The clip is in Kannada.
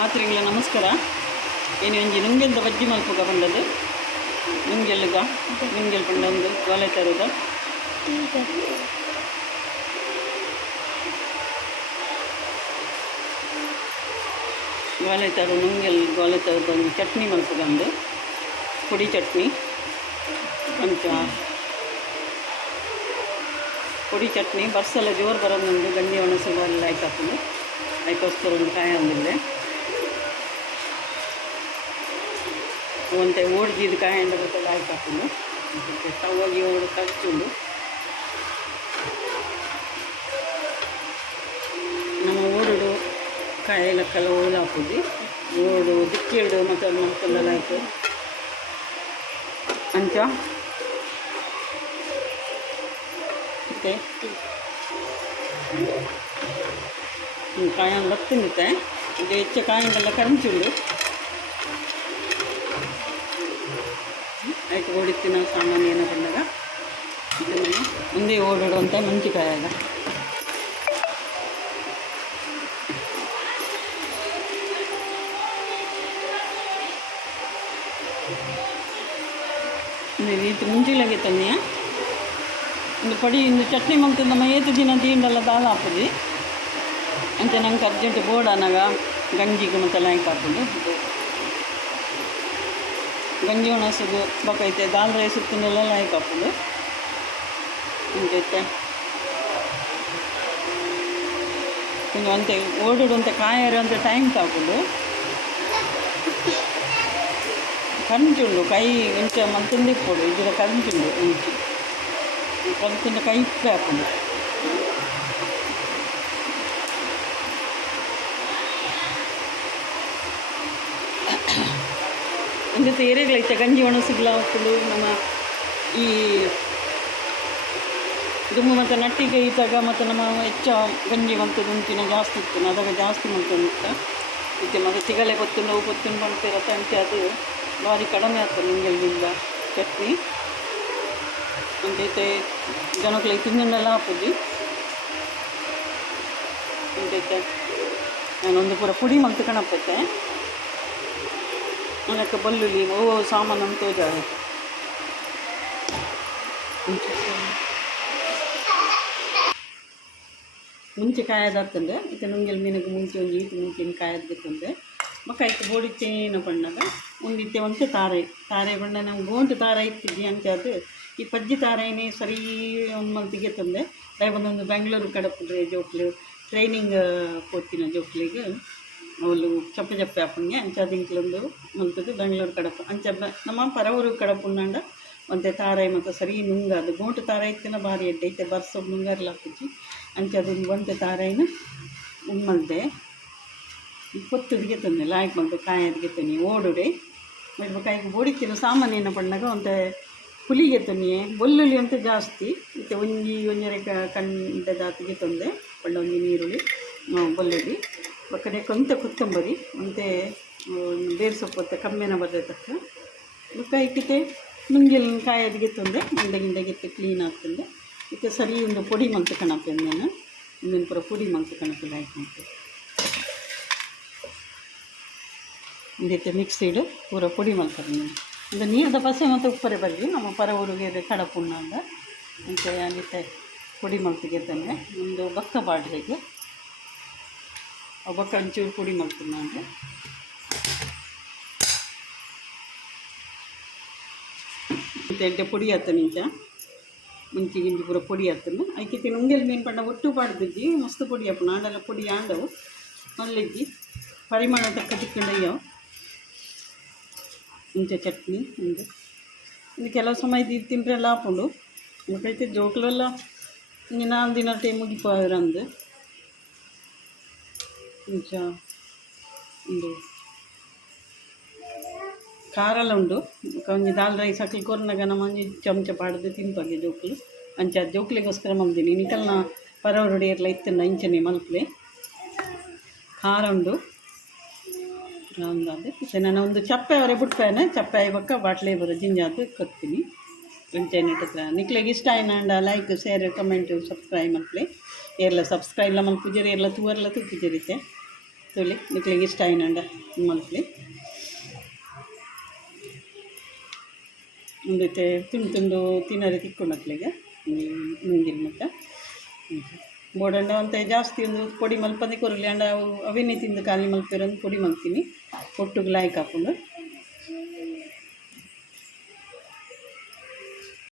ಆತ್ರಿಗಳ ನಮಸ್ಕಾರ. ಏನು ಒಂಜಿ ನುಂಗೆಲ್ದ ಬಜ್ಜಿ ಮಲ್ಪುಗ ಬಂದದ್ದು. ನುಂಗೆಲ್ಗ ನುಂಗೆಲ್ ಪಂಡೊಂದು ಗೋಲೆ ತರುದ ಗೋಲೆ ತರು ನುಂಗೆಲ್ ಗೋಲೆ ತರುದೊಂದು ಚಟ್ನಿ ಮಲ್ಪುಗಂದು ಪುಡಿ ಚಟ್ನಿ ಅಂಚ ಪುಡಿ ಚಟ್ನಿ ಬರ್ಸಲ್ಲ ಜೋರು ಬರೋದೊಂದು ಗಂಜಿ ಒಣಸುಗ ಎಲ್ಲ ಆಯ್ತಾಕೊಂಡು ಅದಕ್ಕೋಸ್ಕರ ಒಂದು ಕಾಯಿ ಅಂದಿದ್ದೆ ಒಂತೆ ಓಡ್ದಿದ್ದು ಕಾಯಿ ಅಂದ ಗೊತ್ತಲ್ಲ ಆಯ್ತಾಕೊಂಡು ತವಾಗಿ ಓಡು ಕಚ್ಚುಂಡು ನಮ್ಮ ಓಡುಡು ಕಾಯಿ ಲೆಕ್ಕೆಲ್ಲ ಓಡು ಹಾಕುದು ಓಡು ದಿಕ್ಕಿಡು ಮತ್ತು ಮಲ್ಕೊಂಡೆಲ್ಲ ಆಯಿತು ಅಂಚ ಮತ್ತೆ ಕಾಯನ್ನು ಲತ್ತಿರುತ್ತೆ ಇದು ಹೆಚ್ಚು ಕಾಯಿಂದೆಲ್ಲ ಕರಂಚುಂಡು ಆಯ್ತು ಓಡಿತ್ತಿನ ಸಾಮಾನು ಏನೋ ಬಂದಾಗ ಇದನ್ನು ಮುಂದೆ ಓಡಾಡುವಂಥ ಮೆಣಸಿಕಾಯಾಗ ಇದು ಮುಂಚಿಲಾಗೆ ತನ್ನೆಯ ಒಂದು ಪಡಿ ಒಂದು ಚಟ್ನಿ ಮಂತಿಂದ ಏತು ದಿನ ದೀಂಡಲ್ಲ ದಾಲ್ ಹಾಕುದು ಅಂತ ನಂಗೆ ಅರ್ಜೆಂಟ್ ಬೋರ್ಡ್ ಅನ್ನಾಗ ಗಂಜಿಗೆ ಮತ್ತು ಲ್ಯಾಂಕ್ ಹಾಕೋದು ಗಂಜಿ ಒಣಸೋದು ಬಕೈತೆ ದಾಲ್ ರೈಸ್ ತಿನ್ನೆಲ್ಲ ಲಾಯ್ಕ್ ಹಾಕೋದು ಹಿಂಗೈತೆ ಇನ್ನು ಅಂತೆ ಓಡಿಡುವಂತೆ ಕಾಯರು ಅಂತ ಟೈಮ್ ಹಾಕೋದು ಕರಂಚುಂಡು ಕೈ ಇಂಚ ಮಂತಂದು ಇಕ್ಕೊಡು ಇದರ ಕರಂಚುಂಡು ಇಂಚು ಕರಂಚಿಂದ ಕೈ ಇಪ್ಪೆ ಹಾಕೋದು ಜೊತೆ ಏರಿಯಾಗಳೈತೆ ಗಂಜಿ ಒಣಸಿಗ್ಲ ಹಾಕೊಂಡು ನಮ್ಮ ಈ ದುಮ್ಮು ಮತ್ತು ನಟ್ಟಿಗೆ ಇದ್ದಾಗ ಮತ್ತು ನಮ್ಮ ಹೆಚ್ಚು ಗಂಜಿ ಮಂತದ್ದು ಉಂಚಿನ ಜಾಸ್ತಿ ಇತ್ತು ಅದಾಗ ಜಾಸ್ತಿ ಮಂತಂದಿತ್ತ ಇತ್ತು ಮತ್ತು ತಿಗಲೆ ಕೊತ್ತುಂಡು ಅವು ಕೊತ್ತುಂಡು ಮಾಡ್ತಿರತ್ತೆ ಅಂಚೆ ಅದು ಭಾರಿ ಕಡಿಮೆ ಆಗ್ತದೆ ನಿಂಗೆಲ್ದಿಂದ ಚಟ್ನಿ ಅಂತೈತೆ ಜನಕ್ಲೆ ತಿಂಗಂಡೆಲ್ಲ ಹಾಕೋದು ಅಂತೈತೆ ನಾನೊಂದು ಪೂರ ಪುಡಿ ಮಂತು ಕಣಪ್ಪೈತೆ ಅದಕ್ಕೆ ಬೆಳ್ಳುಳ್ಳಿ ಸಾಮಾನು ಅಂತ ತೋಜಾರೆ ಮುಂಚೆ ಕಾಯದಾಗ್ತಂದೆ ಇತ್ತೆ ನುಂಗೆಲ್ ಮೀನಿಗೆ ಮುಂಚೆ ಒಂದು ಈತು ಮುಂಚಿನ ಕಾಯದ್ಗಿತ್ತಂದೆ ಮಕ್ಕಾಯ್ತು ಬೋಡಿತ್ತೇನೋ ಬಣ್ಣಗ ಒಂದಿತ್ತೆ ಒಂತೆ ತಾರೆ ಬಣ್ಣ ನಮ್ಗೆ ಗೋಂಟು ತಾರೆ ಇತ್ತಿದ್ದಿ ಅಂತ ಅದು ಈ ಪಜ್ಜಿ ತಾರೇನೇ ಸರಿ ಒಂದು ಮಂತಿಗೆ ತಂದೆ ಒಂದೊಂದು ಬೆಂಗಳೂರು ಕಡಪುಡ್ರೆ ಜೋಕ್ಲು ಟ್ರೈನಿಂಗ್ ಪೋತಿನ ಜೋಕ್ಲಿಗೆ ಅವಳು ಚಪ್ಪೆ ಚಪ್ಪೆ ಹಾಪಂಗೆ ಅಂಚಾದಿಂಕ್ಲೊಂದು ಮಂತದ್ದು ಬೆಂಗಳೂರು ಕಡಪು ಅಂಚ ನಮ್ಮ ಪರವೂರು ಕಡಪುಣ್ಣಂಡ ಮತ್ತು ತಾರಾಯಿ ಮತ್ತು ಸರಿ ನುಂಗ ಅದು ಗೋಂಟು ತಾರಾಯಿ ಇತ್ತಿನ ಭಾರಿ ಎಡ್ಡೈತೆ ಬರ್ಸೋದು ನುಂಗಾರೆಲ್ಲ ಹಾಕಿಚ್ಚಿ ಅಂಚದೊಂದು ಒಂತೆ ತಾರಾಯಿನ ಉಣ್ಮಲ್ದೆ ಕೊತ್ತುದಿಗೆ ತಂದೆ ಲಾಯ್ಕ್ ಬಂತು ಕಾಯದಿಗೆ ತನ್ನಿ ಓಡುಡೆ ಮತ್ತು ಕಾಯಿಗೆ ಬೋಡಿತ್ತಿನ ಸಾಮಾನ್ಯನ ಪಣ್ಣಾಗ ಒಂದು ಹುಲಿಗೆ ತನ್ನಿಯೇ ಬೆಳ್ಳುಳ್ಳಿ ಅಂತ ಜಾಸ್ತಿ ಮತ್ತು ಒಂಜರೆ ಕಂಡ ಜಾತಿಗೆ ತಂದೆ ಪಂಡ ಒಂಜಿ ನೀರುಳ್ಳಿ ಬೆಳ್ಳುಳ್ಳಿ ಕಡೆ ಕೊಂತ ಕೊತ್ತಂಬರಿ ಮತ್ತು ಬೇರೆ ಸೊಪ್ಪು ಅಂತ ಕಮ್ಮಿನ ಬರ್ತಕ್ಕ ಕಾಯಿ ಇಟ್ಟಿತೆ ನುಂಗೆಲ್ ಕಾಯದಿಗೆ ತಂದೆ ಗಿಂಡೆಗೆತ್ತೆ ಕ್ಲೀನ್ ಆಗ್ತಂದೆ ಇದಕ್ಕೆ ಸರಿ ಒಂದು ಪುಡಿ ಮಂತು ಕಣಪೆ ನಾನು ಇನ್ನೊಂದು ಪೂರ ಪುಡಿ ಮಂತು ಕಣಪೆ ಹಾಕಿ ಇದಕ್ಕೆ ಮಿಕ್ಸಿಡು ಪೂರ ಪುಡಿ ಮಲ್ತಾರೆ ನಾನು ಒಂದು ನೀರ್ದ ಪಸೆ ಮತ್ತು ಉಪ್ಪರೆ ಬರ್ರಿ ನಮ್ಮ ಪರ ಊರಿಗೆ ಕಡಪುಣ್ಣ ಅಂತ ಅದಕ್ಕೆ ಪುಡಿ ಮಲ್ತಿಗೆ ತಂದೆ ಒಂದು ಬಕ್ಕ ಬಾಡ್ಲಿಗೆ ಒಬ್ಬಕ್ಕೆ ಒಂಚೂರು ಪುಡಿ ಮಾಡ್ತೀನಿ ನಾನು ಎಂಟೆ ಪುಡಿ ಆತನ ಇಂಚ ಮುಂಚೆ ಗಿಂಜಿ ಪೂರ ಪುಡಿ ಆತನ ಐಕೆ ನುಂಗೆಲ್ ಮೀನು ಪಂಡ ಒಟ್ಟು ಪಾಡ್ದಿದ್ದಿ ಮಸ್ತ್ ಪುಡಿ ಹಾಪು ನಾಡೆಲ್ಲ ಪುಡಿ ಆಂಡವು ಮಲ್ಲಿಜ್ಜಿ ಪರಿಮಾಣ ತಕ್ಕ ತಿಕ್ಕೊಂಡಯ್ಯವು ಇಂಚ ಚಟ್ನಿ ಒಂದು ಇನ್ನು ಕೆಲವು ಸಮಯ ತಿಂಡ್ರೆಲ್ಲ ಹಾಕೊಂಡು ಮಕ್ಕೈತೆ ಜೋಕ್ಲೆಲ್ಲ ಹಿಂಗೆ 4 ದಿನ ಟೈಮ್ ಮುಗಿಪೋರಂದು ಇಂಚ ಒಂದು ಖಾರೆಲ್ಲ ಉಂಡು ಒಂಜಿ ದಾಲ್ ರೈಸ್ ಹಾಕಿ ಕೊರ್ನಾಗ ನಮ್ಮ ಚಮಚ ಪಾಡ್ದು ತಿಂಪಾಗೆ ಜೋಕ್ಲು ಅಂಚ ಜೋಕ್ಲಿಗೋಸ್ಕರ ಮಲ್ದಿನಿ ನಿಕಲ್ನ ಪರವರುಡಿ ಎಲ್ಲ ಇತ್ತನ್ನ ಇಂಚನೆ ಮಲ್ಪಲೆ ಖಾರ ಉಂಡು ಒಂದಾದ ಮತ್ತೆ ನಾನು ಒಂದು ಚಪ್ಪೆ ಅವರೇ ಬಿಡ್ಪೇನೆ ಚಪ್ಪೆ ಆಯ್ಬಕ್ಕ ಬಾಟ್ಲೆ ಬರೋ ಜಿಂಜಾದು ಕತ್ತೀನಿ ಇಂಚೆನೆ ಇಟ್ಟತ್ರ ನಿಕ್ಲೆಗೆ ಇಷ್ಟ ಆಯ್ನಂಡ ಲೈಕ್ ಶೇರ್ ಕಮೆಂಟ್ ಸಬ್ಸ್ಕ್ರೈಬ್ ಮಲ್ಪಲೆ ಎಲ್ಲ ಸಬ್ಸ್ಕ್ರೈಬ್ ಮಲ್ಪುಜರಿ ಎಲ್ಲ ತೂವರ್ಲ ತೂಪಿಜರಿತೆ ತೊಲಿ ನಿಕ್ಲಿಗೆ ಇಷ್ಟ ಆಯ್ನಂಡ ಮಲ್ಪಲಿ ಒಂದೈತೆ ತುಂಡು ತುಂಡು ತಿನ್ನರೆ ತಿಕ್ಕೊಂಡಕ್ಲಿಗೆ ನುಂಗಿನ ಮತ್ತು ಬೋಡಂಡ ಅಂತ ಜಾಸ್ತಿ ಒಂದು ಪೊಡಿ ಮಲ್ಪಂದೆ ಕೊರಲಿ ಅಂಡ ಅವು ಅವೇನೇ ತಿಂದು ಖಾಲಿ ಮಲ್ಪಿರೋದು ಪೊಡಿ ಮಲ್ತೀನಿ ಒಟ್ಟುಗೆ ಲಾಯ್ಕ್ ಹಾಕೊಂಡು